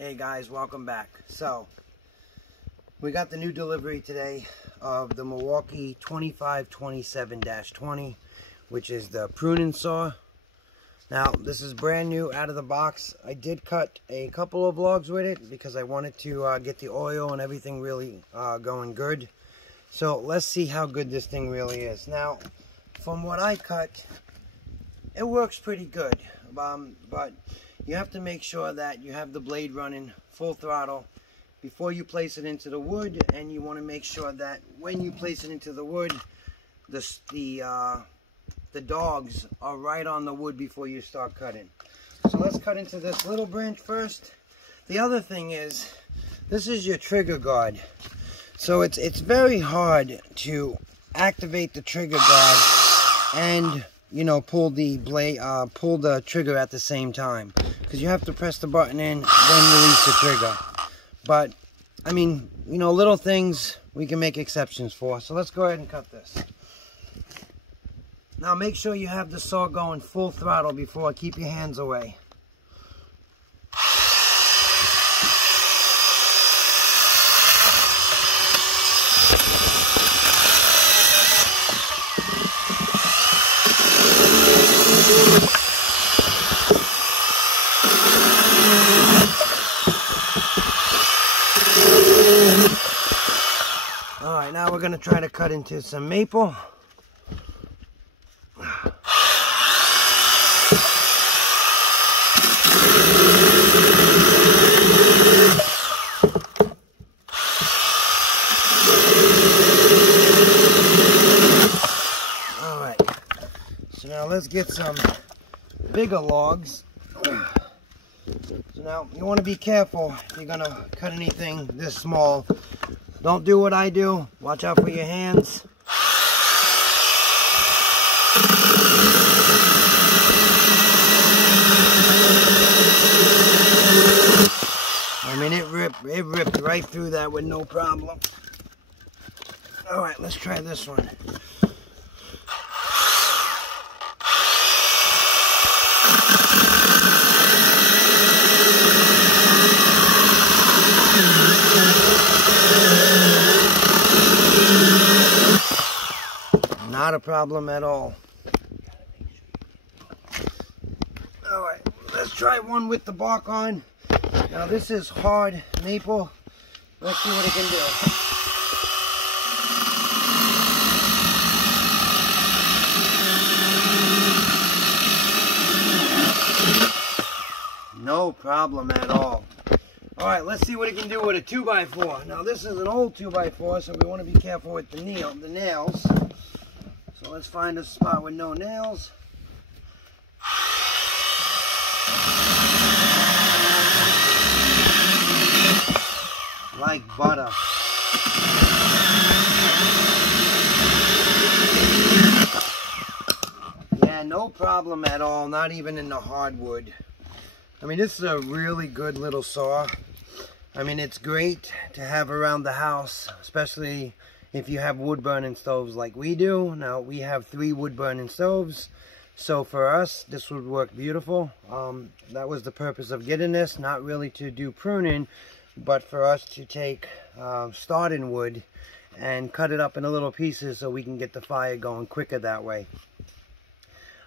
Hey guys, welcome back. So, we got the new delivery today of the Milwaukee 2527-20, which is the pruning saw. Now, this is brand new out of the box. I did cut a couple of logs with it because I wanted to get the oil and everything really going good. So, let's see how good this thing really is. Now, from what I cut, it works pretty good, but you have to make sure that you have the blade running full throttle before you place it into the wood, and you want to make sure that when you place it into the wood, the dogs are right on the wood before you start cutting. So let's cut into this little branch first. The other thing is, this is your trigger guard. So it's very hard to activate the trigger guard and pull the blade, pull the trigger at the same time, because you have to press the button in, then release the trigger. But I mean, little things we can make exceptions for. So let's go ahead and cut this. Now make sure you have the saw going full throttle before. Keep your hands away. Alright, now we're going to try to cut into some maple. Alright, so now let's get some bigger logs. So now you want to be careful if you're going to cut anything this small. Don't do what I do. Watch out for your hands. I mean, it ripped right through that with no problem. All right, let's try this one. Not a problem at all. Alright, let's try one with the bark on. Now this is hard maple. Let's see what it can do. No problem at all. Alright, let's see what it can do with a 2x4. Now this is an old 2x4, so we want to be careful with the nails. So let's find a spot with no nails. Like butter. Yeah, no problem at all, not even in the hardwood. I mean, this is a really good little saw. I mean, it's great to have around the house, especially if you have wood burning stoves like we do. Now we have 3 wood burning stoves, so for us this would work beautiful. That was the purpose of getting this, not really to do pruning, but for us to take starting wood and cut it up into little pieces so we can get the fire going quicker that way.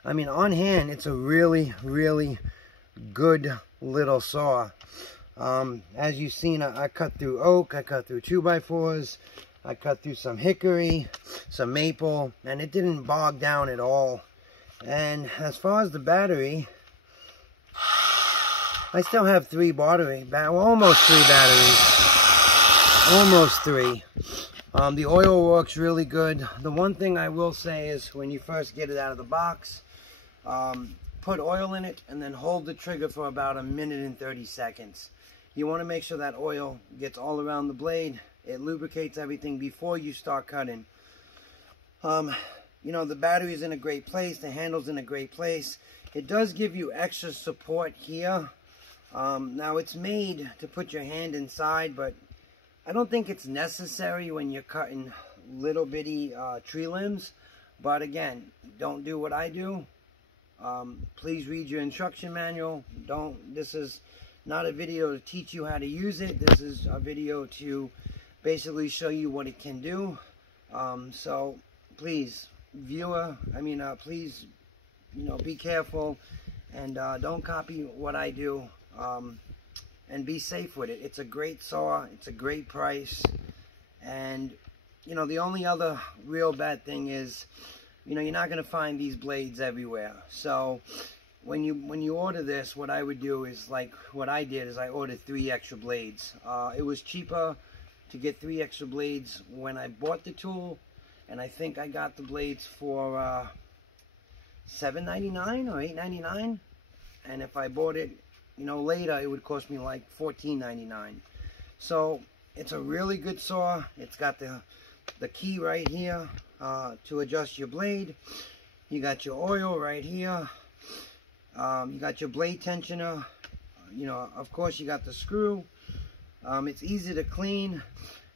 I mean, on hand it's a really good little saw. As you've seen, I cut through oak, I cut through 2x4s, I cut through some hickory, some maple, and it didn't bog down at all. And as far as the battery, I still have 3 batteries, almost 3 batteries, almost 3. The oil works really good. The one thing I will say is when you first get it out of the box, put oil in it and then hold the trigger for about 1 minute and 30 seconds. You want to make sure that oil gets all around the blade. It lubricates everything before you start cutting. The battery's in a great place. The handle's in a great place. It does give you extra support here. Now it's made to put your hand inside, but I don't think it's necessary when you're cutting little bitty tree limbs. But again, don't do what I do. Please read your instruction manual. This is not a video to teach you how to use it. This is a video to basically show you what it can do. So please, viewer, please, be careful and don't copy what I do, and be safe with it. It's a great saw. It's a great price. And, the only other real bad thing is, you're not going to find these blades everywhere. So when you order this, what I would do is, like what I did, is I ordered 3 extra blades. It was cheaper to get 3 extra blades when I bought the tool, and I think I got the blades for $7.99 or $8.99, and if I bought it later, it would cost me like $14.99. So it's a really good saw. It's got the key right here to adjust your blade. You got your oil right here. You got your blade tensioner. Of course you got the screw. It's easy to clean.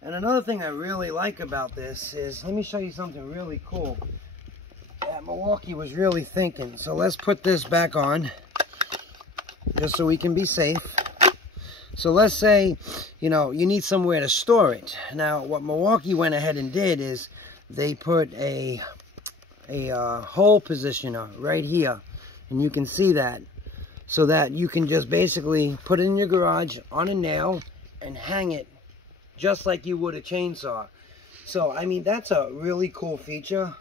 And another thing I really like about this is, let me show you something really cool that Milwaukee was really thinking. So let's put this back on, just so we can be safe. So let's say, you need somewhere to store it. Now, what Milwaukee went ahead and did is they put a hole positioner right here, and you can see that, so that you can just basically put it in your garage on a nail and hang it just like you would a chainsaw. So, that's a really cool feature.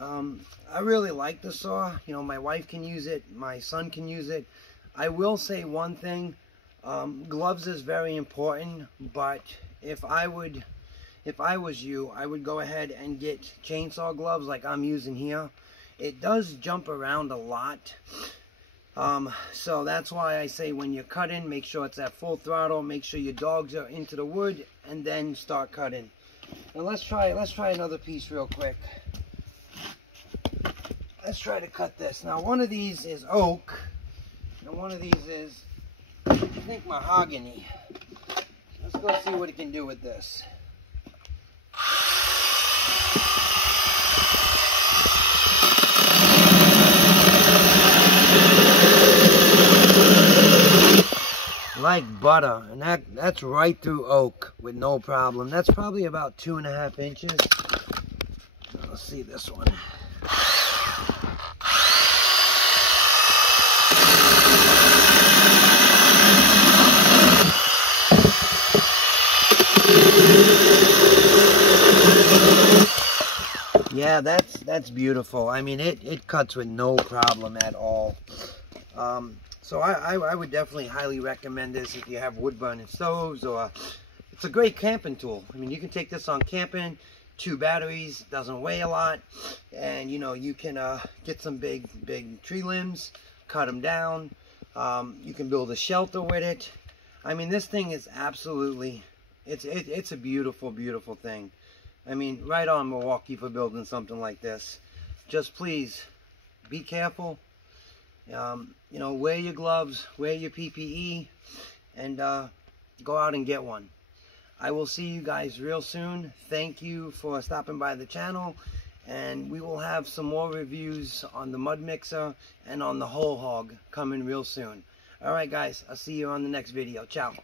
I really like the saw. My wife can use it. My son can use it. I will say one thing. Gloves is very important, but if I was you, I would go ahead and get chainsaw gloves like I'm using here. It does jump around a lot. So that's why I say when you're cutting, make sure it's at full throttle, make sure your dogs are into the wood, and then start cutting. Now let's try another piece real quick. Let's try to cut this. Now one of these is oak, and one of these is, I think, mahogany. Let's go see what it can do with this. Like butter, and that's right through oak with no problem. That's probably about 2.5 inches. Let's see this one. Yeah, that's beautiful. It cuts with no problem at all. So I would definitely highly recommend this if you have wood burning stoves, or it's a great camping tool. You can take this on camping. 2 batteries, doesn't weigh a lot, and you can get some big tree limbs, cut them down. You can build a shelter with it. This thing is absolutely, it's a beautiful thing. Right on, Milwaukee, for building something like this. Just please be careful. Wear your gloves, wear your PPE, and go out and get one. I will see you guys real soon. Thank you for stopping by the channel, and we will have some more reviews on the mud mixer and on the whole hog coming real soon. Alright guys, I'll see you on the next video. Ciao.